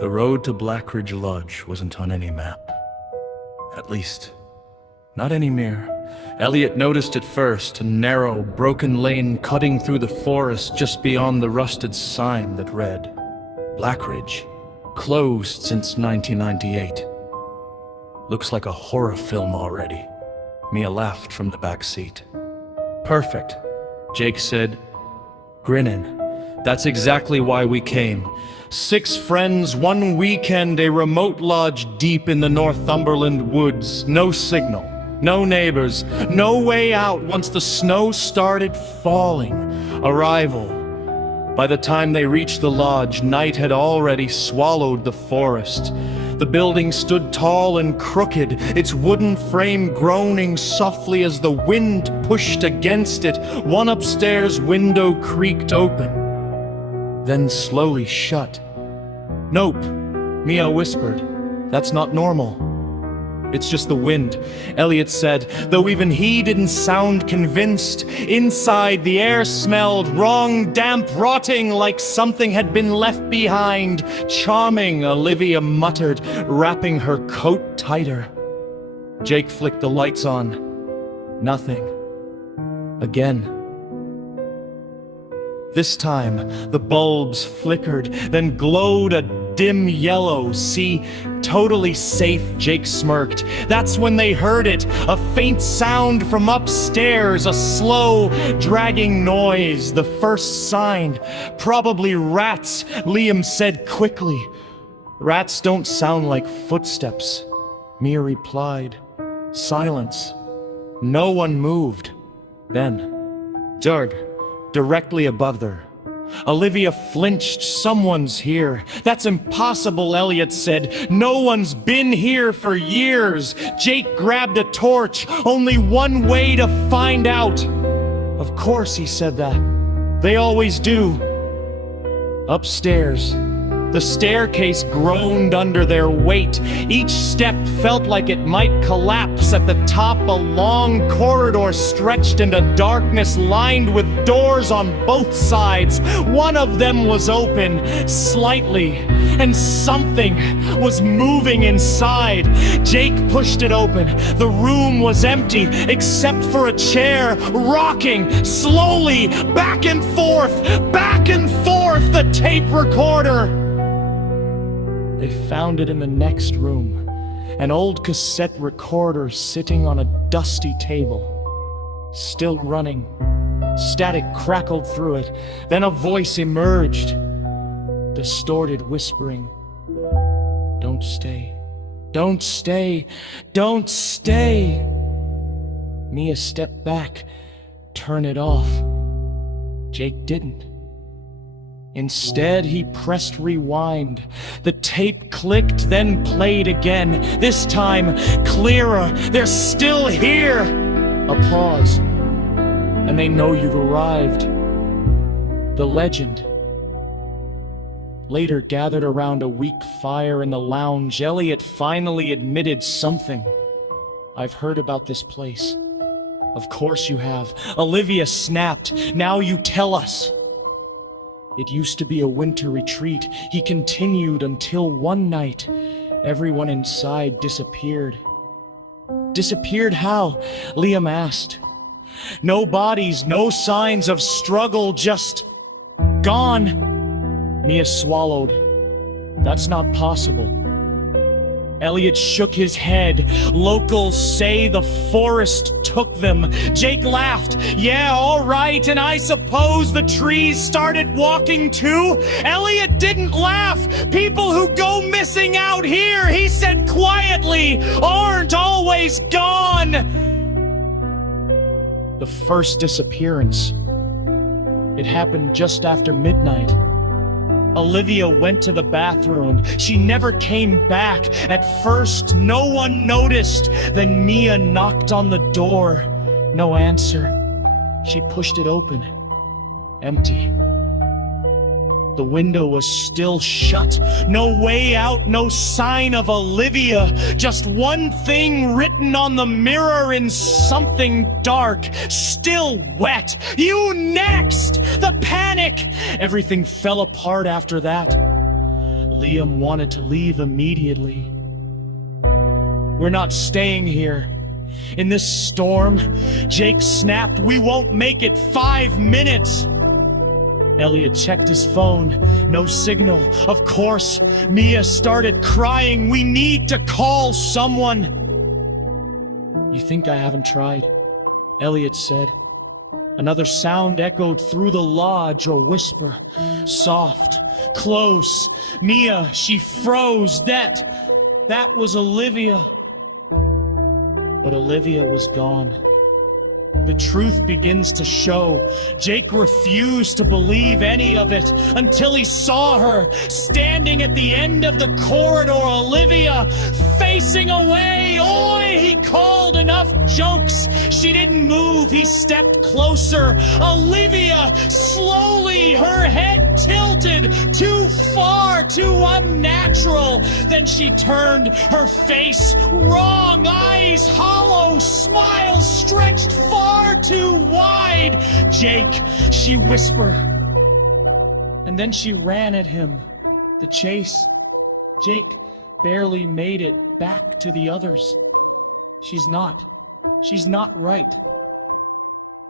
The road to Blackridge Lodge wasn't on any map. At least, not any mirror. Elliot noticed it first, a narrow, broken lane cutting through the forest just beyond the rusted sign that read, Blackridge, closed since 1998. Looks like a horror film already. Mia laughed from the back seat. Perfect, Jake said, grinning. That's exactly why we came. 6 friends, one weekend, a remote lodge deep in the Northumberland woods. No signal, no neighbors, no way out once the snow started falling. Arrival. By the time they reached the lodge, night had already swallowed the forest. The building stood tall and crooked, its wooden frame groaning softly as the wind pushed against it. One upstairs window creaked open, then slowly shut. "Nope," Mia whispered. "That's not normal." "It's just the wind," Elliot said, though even he didn't sound convinced. Inside, the air smelled wrong, damp, rotting, like something had been left behind. "Charming," Olivia muttered, wrapping her coat tighter. Jake flicked the lights on. Nothing. Again. This time, the bulbs flickered, then glowed a dim yellow. "See, totally safe," Jake smirked. That's when they heard it, a faint sound from upstairs, a slow, dragging noise, the first sign. "Probably rats," Liam said quickly. "Rats don't sound like footsteps," Mia replied. Silence. No one moved. Then, dirt, directly above her. Olivia flinched. "Someone's here." "That's impossible," Elliot said. "No one's been here for years." Jake grabbed a torch. "Only one way to find out." "Of course he said that. They always do." Upstairs, the staircase groaned under their weight. Each step felt like it might collapse. At the top, a long corridor stretched into darkness, lined with doors on both sides. One of them was open, slightly, and something was moving inside. Jake pushed it open. The room was empty, except for a chair, rocking slowly back and forth, the tape recorder. They found it in the next room, an old cassette recorder sitting on a dusty table, still running. Static crackled through it, then a voice emerged, distorted, whispering, "Don't stay, don't stay, don't stay." Mia stepped back. "Turn it off." Jake didn't. Instead, he pressed rewind. The tape clicked, then played again. This time, clearer. "They're still here." A pause. "And they know you've arrived." The legend. Later, gathered around a weak fire in the lounge, Elliot finally admitted something. "I've heard about this place." "Of course you have," Olivia snapped. "Now you tell us." "It used to be a winter retreat," he continued, "until one night, everyone inside disappeared." "Disappeared how?" Liam asked. "No bodies, no signs of struggle, just gone." Mia swallowed. "That's not possible." Elliot shook his head. "Locals say the forest took them." Jake laughed. "Yeah, all right, and I suppose the trees started walking too?" Elliot didn't laugh. "People who go missing out here," he said quietly, "aren't always gone." The first disappearance. It happened just after midnight. Olivia went to the bathroom. She never came back. At first, no one noticed. Then Mia knocked on the door. No answer. She pushed it open. Empty. The window was still shut. No way out, no sign of Olivia. Just one thing written on the mirror in something dark, still wet. "You next!" The panic! Everything fell apart after that. Liam wanted to leave immediately. "We're not staying here. In this storm," Jake snapped, "we won't make it 5 minutes." Elliot checked his phone. No signal. Of course, Mia started crying. "We need to call someone." "You think I haven't tried?" Elliot said. Another sound echoed through the lodge, a whisper. Soft, close. Mia, she froze. That was Olivia. But Olivia was gone. The truth begins to show. Jake refused to believe any of it until he saw her standing at the end of the corridor. Olivia facing away. "Oi!" he called. Enough jokes. She didn't move. He stepped closer. Olivia, slowly, her head tilted. Too far, too unnatural. Then she turned, her face wrong, eyes hollow, smile stretched far too wide. "Jake," she whispered. And then she ran at him. The chase. Jake barely made it back to the others. She's not right.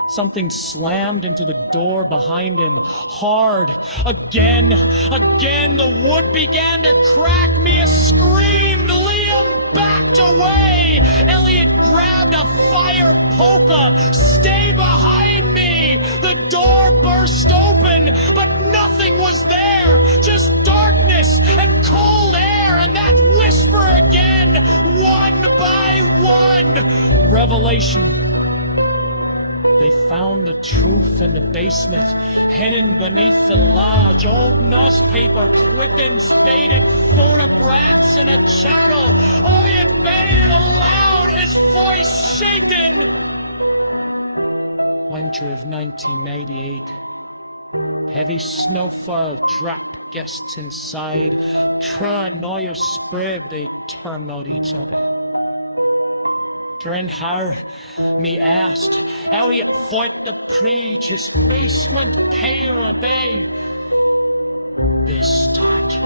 Something slammed into the door behind him, hard. Again, the wood began to crack. Mia screamed. Liam backed away. Elliot grabbed a fire poker. "Stay behind me!" The door burst open, but nothing was there. Just darkness and cold air, and that whisper again, one by one. Revelation. They found the truth in the basement, hidden beneath the lodge. Old newspaper clippings, faded photographs, and a journal. Elliot read it aloud, his voice shaken. Winter of 1988. Heavy snowfall trapped guests inside. Paranoia spread, they turned on each other. During her, me asked. Elliot fought to preach, his basement pale a day. This touch.